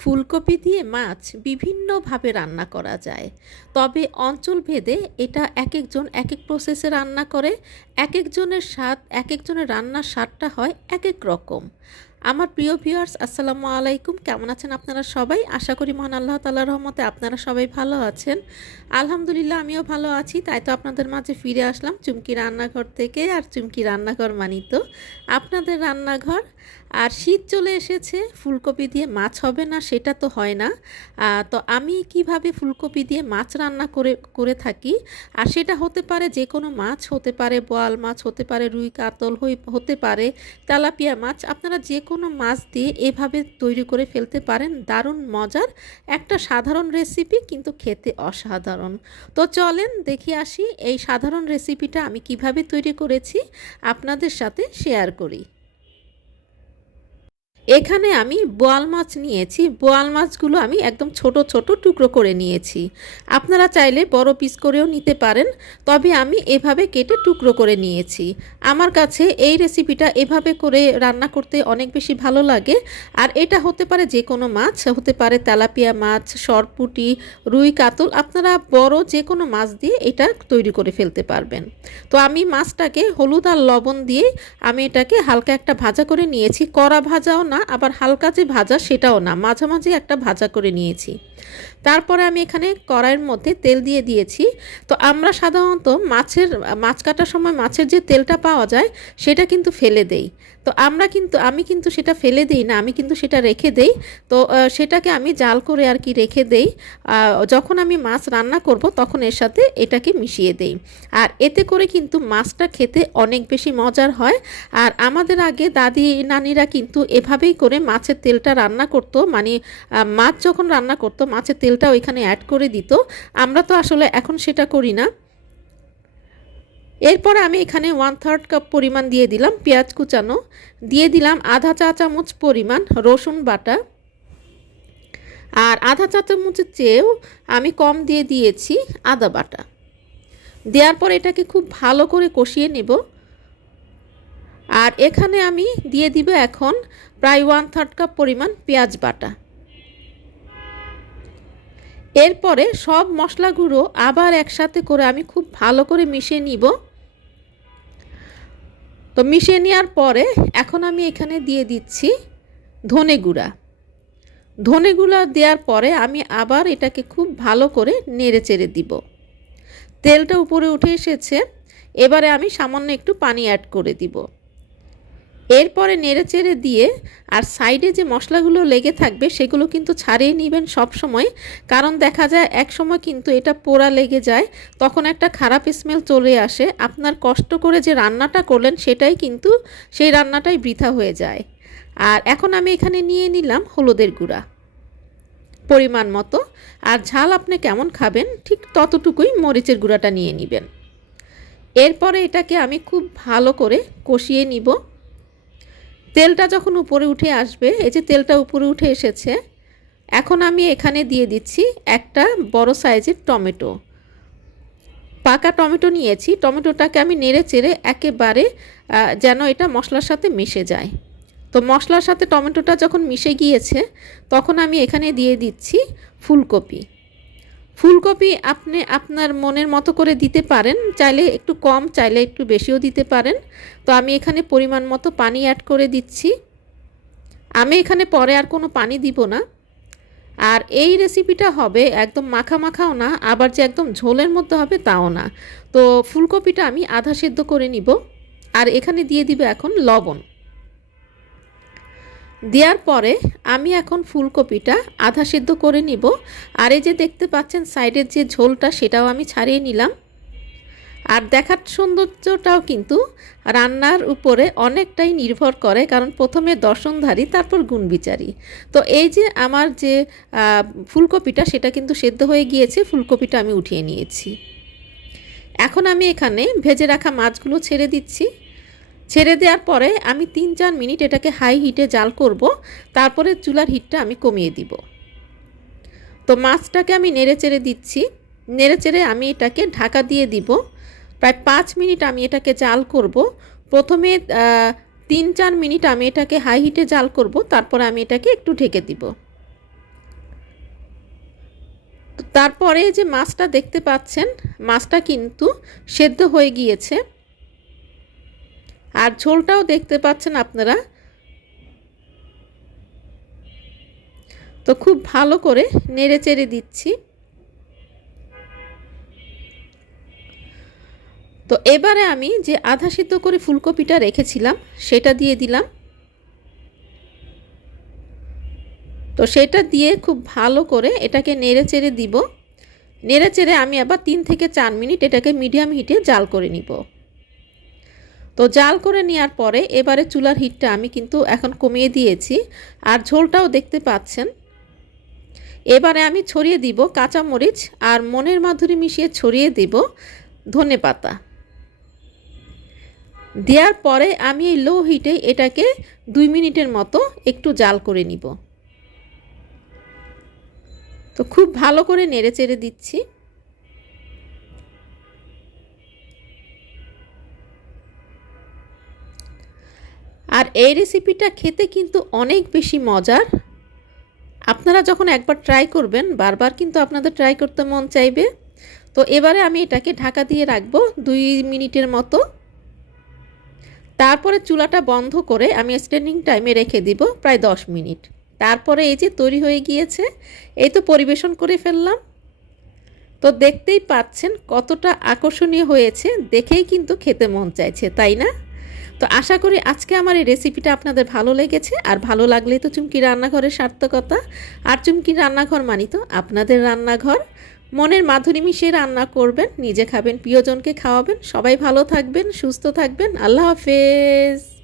ফুলকপি দিয়ে মাছ বিভিন্নভাবে রান্না করা যায়। তবে অঞ্চল ভেদে এটা এক একজন এক এক প্রসেসে রান্না করে এক একজনের স্বাদ এক একজনের রান্নার স্বাদটা হয় এক এক রকম। আমার প্রিয় ভিউয়ার্স আসসালামু আলাইকুম। কেমন আছেন আপনারা সবাই? আশা করি মহান আল্লাহ তাল্লাহ রহমতে আপনারা সবাই ভালো আছেন। আলহামদুলিল্লাহ, আমিও ভালো আছি। তাই তো আপনাদের মাঝে ফিরে আসলাম চুমকি রান্নাঘর থেকে, আর চুমকি রান্নাঘর মানি তো আপনাদের রান্নাঘর। আর শীত চলে এসেছে, ফুলকপি দিয়ে মাছ হবে না, সেটা তো হয় না। তো আমি কীভাবে ফুলকপি দিয়ে মাছ রান্না করে করে থাকি? আর সেটা হতে পারে যে কোনো মাছ, হতে পারে বোয়াল মাছ, হতে পারে রুই কাতল হতে পারে তেলাপিয়া মাছ। আপনারা যে কোনো মাছ দিয়ে এভাবে তৈরি করে ফেলতে পারেন দারুণ মজার একটা সাধারণ রেসিপি কিন্তু খেতে অসাধারণ। তো চলেন দেখি আসি এই সাধারণ রেসিপিটা আমি কীভাবে তৈরি করেছি, আপনাদের সাথে শেয়ার করি। এখানে আমি বোয়াল মাছ নিয়েছি। বোয়াল মাছগুলো আমি একদম ছোট ছোট টুকরো করে নিয়েছি। আপনারা চাইলে বড় পিস করেও নিতে পারেন, তবে আমি এভাবে কেটে টুকরো করে নিয়েছি। আমার কাছে এই রেসিপিটা এভাবে করে রান্না করতে অনেক বেশি ভালো লাগে। আর এটা হতে পারে যে কোনো মাছ, হতে পারে তেলাপিয়া মাছ, সরপুটি, রুই কাতল, আপনারা বড় যে কোনো মাছ দিয়ে এটা তৈরি করে ফেলতে পারবেন। তো আমি মাছটাকে হলুদ আর লবণ দিয়ে আমি এটাকে হালকা একটা ভাজা করে নিয়েছি। কড়া ভাজাও না, আবার হালকা যে ভাজা সেটাও না। মাঝামাঝি একটা ভাজা করে নিয়েছি। তারপরে আমি এখানে কড়াইয়ের মধ্যে তেল দিয়ে দিয়েছি। তো আমরা সাধারণত মাছের, মাছ কাটার সময় মাছের যে তেলটা পাওয়া যায়, সেটা কিন্তু ফেলে দেই। তো আমরা কিন্তু, আমি কিন্তু সেটা ফেলে দিই না, আমি কিন্তু সেটা রেখে দেই। তো সেটাকে আমি জাল করে আর কি রেখে দেই। যখন আমি মাছ রান্না করব, তখন এর সাথে এটাকে মিশিয়ে দেই। আর এতে করে কিন্তু মাছটা খেতে অনেক বেশি মজার হয়। আর আমাদের আগে দাদি, নানিরা কিন্তু এভাবেই করে মাছের তেলটা রান্না করতো। মানে মাছ যখন রান্না করতো, মাছের তেলটা ওইখানে অ্যাড করে দিত। আমরা তো আসলে এখন সেটা করি না। এরপর আমি এখানে ওয়ান থার্ড কাপ পরিমাণ দিয়ে দিলাম পেঁয়াজ কুচানো। দিয়ে দিলাম আধা চা চামচ পরিমাণ রসুন বাটা। আর আধা চা চামচের চেয়েও আমি কম দিয়ে দিয়েছি আদা বাটা। দেওয়ার পর এটাকে খুব ভালো করে কষিয়ে নেব। আর এখানে আমি দিয়ে দিব এখন প্রায় ওয়ান থার্ড কাপ পরিমাণ পেঁয়াজ বাটা। এরপরে সব মশলাগুলো আবার একসাথে করে আমি খুব ভালো করে মিশিয়ে নিব। তো মিশিয়ে নেওয়ার পরে এখন আমি এখানে দিয়ে দিচ্ছি ধনে গুঁড়া। ধনে গুঁড়া দেওয়ার পরে আমি আবার এটাকে খুব ভালো করে নেড়ে চেড়ে দিব। তেলটা উপরে উঠে এসেছে। এবারে আমি সামান্য একটু পানি অ্যাড করে দিব। এরপরে নেড়ে চেড়ে দিয়ে আর সাইডে যে মশলাগুলো লেগে থাকবে সেগুলো কিন্তু ছাড়িয়ে নেবেন সব সময়। কারণ দেখা যায় এক সময় কিন্তু এটা পোড়া লেগে যায়, তখন একটা খারাপ স্মেল চলে আসে। আপনার কষ্ট করে যে রান্নাটা করলেন সেটাই কিন্তু সেই রান্নাটাই বৃথা হয়ে যায়। আর এখন আমি এখানে নিয়ে নিলাম হলুদের গুঁড়া। পরিমাণ মতো। আর ঝাল আপনি কেমন খাবেন ঠিক ততটুকুই মরিচের গুঁড়াটা নিয়ে নেবেন। এরপরে এটাকে আমি খুব ভালো করে কষিয়ে নিব। তেলটা যখন উপরে উঠে আসবে, এই যে তেলটা উপরে উঠে এসেছে, এখন আমি এখানে দিয়ে দিচ্ছি একটা বড় সাইজের টমেটো। পাকা টমেটো নিয়েছি, টমেটোটাকে আমি নেড়ে চেড়ে একেবারে যেন এটা মশলার সাথে মিশে যায়। তো মশলার সাথে টমেটোটা যখন মিশে গিয়েছে, তখন আমি এখানে দিয়ে দিচ্ছি ফুলকপি। ফুলকপি আপনি আপনার মনের মতো করে দিতে পারেন, চাইলে একটু কম, চাইলে একটু বেশিও দিতে পারেন। তো আমি এখানে পরিমাণ মতো পানি অ্যাড করে দিচ্ছি। আমি এখানে পরে আর কোনো পানি দিব না। আর এই রেসিপিটা হবে একদম মাখা মাখাও না, আবার যে একদম ঝোলের মধ্যে হবে তাও না। তো ফুলকপিটা আমি আধা সেদ্ধ করে নিব। আর এখানে দিয়ে দিব এখন লবণ। দেওয়ার পরে আমি এখন ফুলকপিটা আধা সেদ্ধ করে নিব। আর এই যে দেখতে পাচ্ছেন, সাইডের যে ঝোলটা সেটাও আমি ছাড়িয়ে নিলাম। আর দেখার সৌন্দর্যটাও কিন্তু রান্নার উপরে অনেকটাই নির্ভর করে, কারণ প্রথমে দর্শনধারী, তারপর গুণবিচারী। তো এই যে আমার যে ফুলকপিটা, সেটা কিন্তু সেদ্ধ হয়ে গিয়েছে, ফুলকপিটা আমি উঠিয়ে নিয়েছি। এখন আমি এখানে ভেজে রাখা মাছগুলো ছেড়ে দিচ্ছি। ছেড়ে দেওয়ার পরে আমি তিন চার মিনিট এটাকে হাই হিটে জাল করব, তারপরে চুলার হিটটা আমি কমিয়ে দিব। তো মাছটাকে আমি নেড়ে চেড়ে দিচ্ছি। নেড়ে চেড়ে আমি এটাকে ঢাকা দিয়ে দিব। প্রায় পাঁচ মিনিট আমি এটাকে জাল করব। প্রথমে তিন চার মিনিট আমি এটাকে হাই হিটে জাল করব, তারপরে আমি এটাকে একটু ঢেকে দিব। তারপরে যে মাছটা দেখতে পাচ্ছেন, মাছটা কিন্তু সেদ্ধ হয়ে গিয়েছে। আর ঝোলটাও দেখতে পাচ্ছেন আপনারা। তো খুব ভালো করে নেড়ে চেড়ে দিচ্ছি। তো এবারে আমি যে আধা সিদ্ধ করে ফুলকপিটা রেখেছিলাম, সেটা দিয়ে দিলাম। তো সেটা দিয়ে খুব ভালো করে এটাকে নেড়ে চেড়ে দিব। নেড়ে চেড়ে আমি আবার তিন থেকে চার মিনিট এটাকে মিডিয়াম হিটে জাল করে নিব। তো জাল করে নেওয়ার পরে এবারে চুলার হিটটা আমি কিন্তু এখন কমিয়ে দিয়েছি। আর ঝোলটাও দেখতে পাচ্ছেন। এবারে আমি ছড়িয়ে দিব কাঁচামরিচ আর মনের মাধুরী মিশিয়ে ছড়িয়ে দিব ধনে পাতা। দেওয়ার পরে আমি এই লো হিটে এটাকে দুই মিনিটের মতো একটু জাল করে নিব। তো খুব ভালো করে নেড়ে চেড়ে দিচ্ছি। আর এই রেসিপিটা খেতে কিন্তু অনেক বেশি মজার। আপনারা যখন একবার ট্রাই করবেন, বারবার কিন্তু আপনাদের ট্রাই করতে মন চাইবে। তো এবারে আমি এটাকে ঢাকা দিয়ে রাখব দুই মিনিটের মতো। তারপরে চুলাটা বন্ধ করে আমি স্ট্যান্ডিং টাইমে রেখে দিব প্রায় দশ মিনিট। তারপরে এই যে তৈরি হয়ে গিয়েছে, এই তো পরিবেশন করে ফেললাম। তো দেখতেই পাচ্ছেন কতটা আকর্ষণীয় হয়েছে, দেখেই কিন্তু খেতে মন চাইছে, তাই না? তো আশা করি আজকে আমার এই রেসিপিটা আপনাদের ভালো লেগেছে। আর ভালো লাগলে তো চুমকি রান্নাঘরের সার্থকতা। আর চুমকি রান্নাঘর মানি তো আপনাদের রান্নাঘর। মনের মাধুরী মিশিয়ে রান্না করবেন, নিজে খাবেন, প্রিয়জনকে খাওয়াবেন। সবাই ভালো থাকবেন, সুস্থ থাকবেন। আল্লাহ হাফেজ।